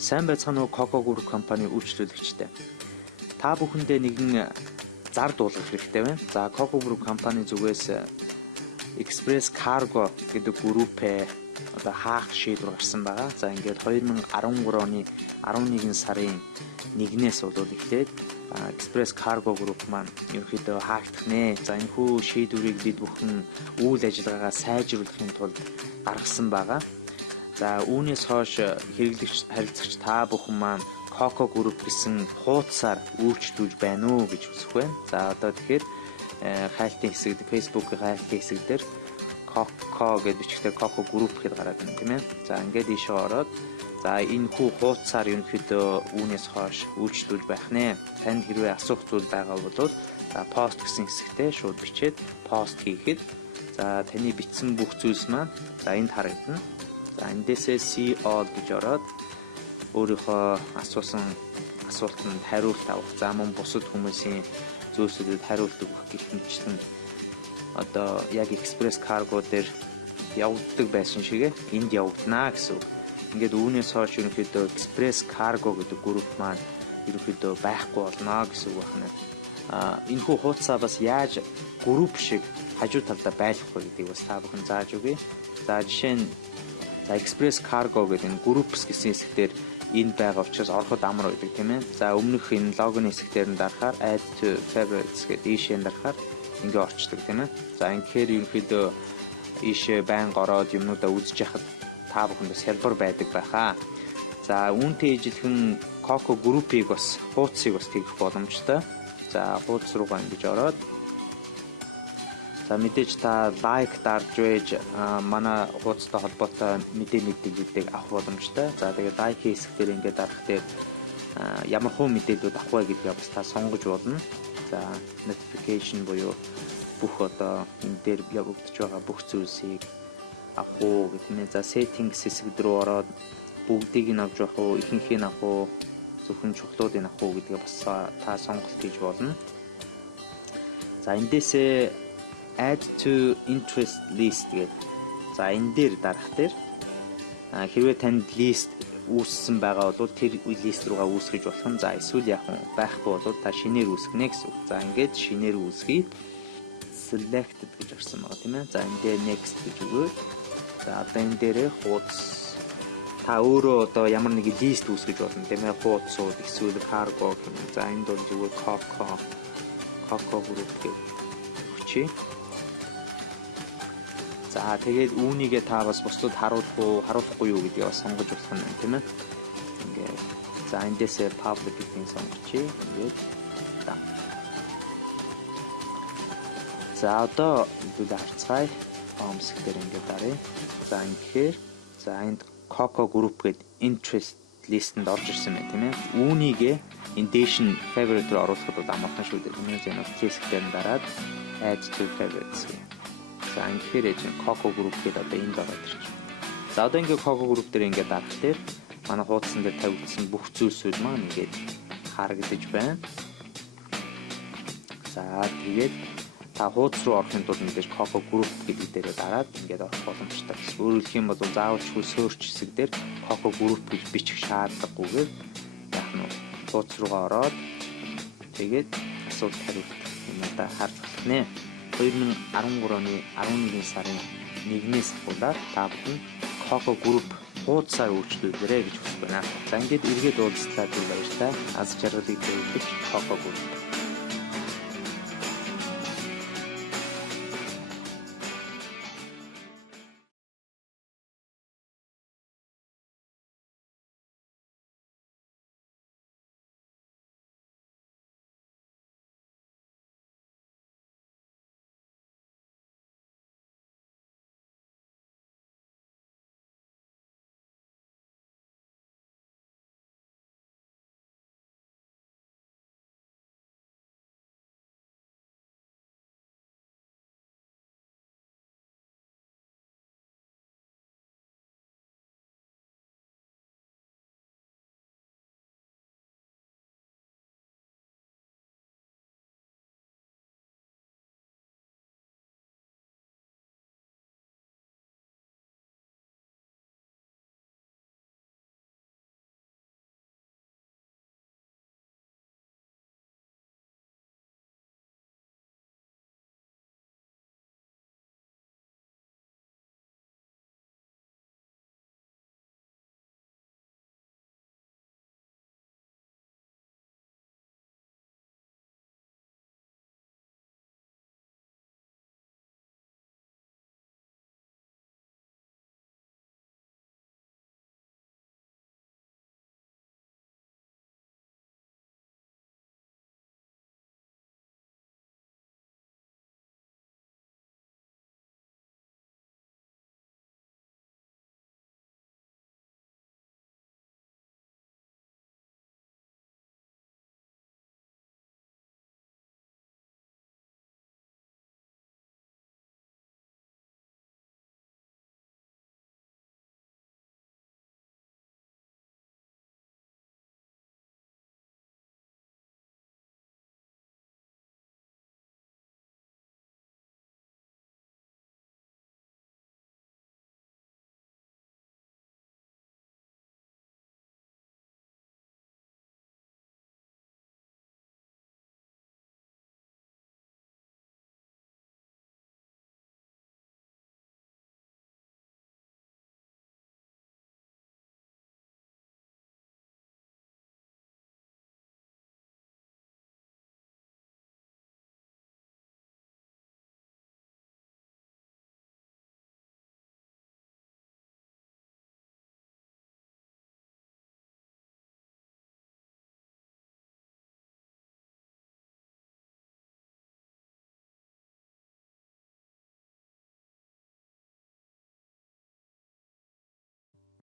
Сайн байцгаана уу Coco Group компани үйлчлүүлэгчтэй. Та бүхэндээ нэгэн зар дуулах хэрэгтэй байна. За Coco Group компани зүгээс Express Cargo гэдэг группээ одоо хаах шийдвэр гарсан байгаа. За ингээд 2013 оны 11 сарын 1-ээс болоод эхлээд Express Cargo Group маань ерөнхийдөө хаагдах нэ. За энэ хүү шийдвэрийг бид бүхэн үйл ажиллагаагаа сайжруулахын тулд гаргасан байгаа. За үүнээс хойш хэрэглэгч харилцагч та бүхэн маань Coco Group гэсэн хуудасаар үйлчлүүлж байна уу гэж хүсэх байна. За одоо тэгэхээр хайлтын хэсэгт Facebook-ийн хайлтын хэсэг дээр Coco гэж бичгтээ Coco Group гэдээ гараад байна тийм ээ. За ингээд ийшээ ороод за энэ хүү хуудасаар ерөнхийдөө үүнээс хойш үйлчлүүлж байх нэ. Танд хэрвээ асуух зүйл байгаа бол за пост гэсэн хэсэгтээ шууд бичээд пост хийхэд за таны бичсэн бүх зүйлс маань за энд харагдана. За эндээсээ see all гэж ороод өөрийнхөө асуусан асуултанд хариулт авах. За мөн бусад хүмүүсийн зүйлсүүдэд хариулт өгөх гэх мэтчлэн одоо яг Express Cargo дээр явагддаг байсан шигээ энд явагдана гэсэн үг. Ингээд үүнээс хойш ерөнхийдөө Express Cargo гэдэг групп маань ерөнхийдөө байхгүй болно гэсэн үг байна. Энэ хүү хуудасаа бас яаж групп шиг хажуу талдаа байлгах вэ гэдгийг бас та бүхэн зааж өгье. За жишээ нь Express Cargo гэдэг энэ groups гэсэн хэсгээр энэ байгаа учраас ороход амар байдаг тийм ээ. За өмнөх энэ логоны хэсгээр нь дарахаар add to favorites гэдэг ийшээ дарахаар ингээ орчдөг тийм ээ. За ингэхээр ерөнхийдөө ийшээ байнга ороод юмнуудаа үзэж яхад та бүхэнд бас хялбар байдаг байхаа. За үүнтэй ижилхэн Coco Group-ийг бас хуудсыг бас тэгэх боломжтой. За хуудас руугаа ингэж ороод за мэдээж та лайк дарж байж манай хуудастай холбоотой мэдээллүүдийг авах боломжтой. За тэгээд лайк хэсгээр ингээд дарах дээр ямар хөө мэдээлэлүүд авах вэ гэдгийг бас та сонгож болно. За notification буюу бүх одоо энэ дээр явагдаж байгаа бүх зүйлсийг авах уу гэх юм. За settings хэсэг рүү ороод бүгдийг нь авч явах уу, ихэнхийг нь авах уу, зөвхөн чухлуудыг авах уу гэдгийг бас та сонголт хийж болно. За эндээсээ add to interest list гэдэг. За энэ дээр дарах дээр хэрвээ танд лист үүссэн байгаа бол тэр лист руугаа үүсгэж болох юм. За эсвэл яг байхгүй бол та шинээр үүсгэнэ гэсэн. За ингээд шинээр үүсгэе. Selected гэж орсон байгаа тийм ээ. За энэ дээр next гэж өгөөд за одоо энэ дээрээ хуудас та өөрөө одоо ямар нэг лист үүсгэж болно тийм ээ. Хуудасууд эсвэл cargo гэх юм. За энд бол зүгээр Coco Group гэх хүчээ. За тэгээд үүнийгээ та бас бусдад харуулахгүй юу гэдгийг бас сонгож болох юм тийм ээ. Ингээд за эндээсээ public гэдгийг сонгочихъя. Ингээд за одоо бид харцгаая. Forms дээр ингээд даръя. За ингэхээр за энд Coco Group гэдэг interest list-энд орж ирсэн байна тийм ээ. Үүнийгээ энэ дээш нь favorite руу оруулахад бол амархан шүү дээ. Түүнээс энэ case-ээр дараад add to favorites гэх. За ингэхээр Coco Group гэдэг одоо энд ороод ирчих. За одоо ингээд Coco Group дээр ингээд дарах дээр манай хуудсан дээр тавигдсан бүх зүйлсүүд маань ингээд харагдаж байна. За тэгээд та хуудас руу орохын тулд мэдээж Coco Group гэдэг дээрээ дараад ингээд орох боломжтой. Өөрөөр хэлэх юм бол заавалчгүй search хэсэг дээр Coco Group гэж бичих шаардлагагүйгээр яг нь хуудас руугаа ороод тэгээд асуулт хариулт юмудаа харж болох нэ. 2013 оны 11 сарын 1-ээс болоод та бүхэн Coco Group хуудасаар үйлчлүүлээрэй гэж хүсэж байна. За ингээд эргээд уулзлаа баярлалаа. Аз жаргалыг дэвших Coco Group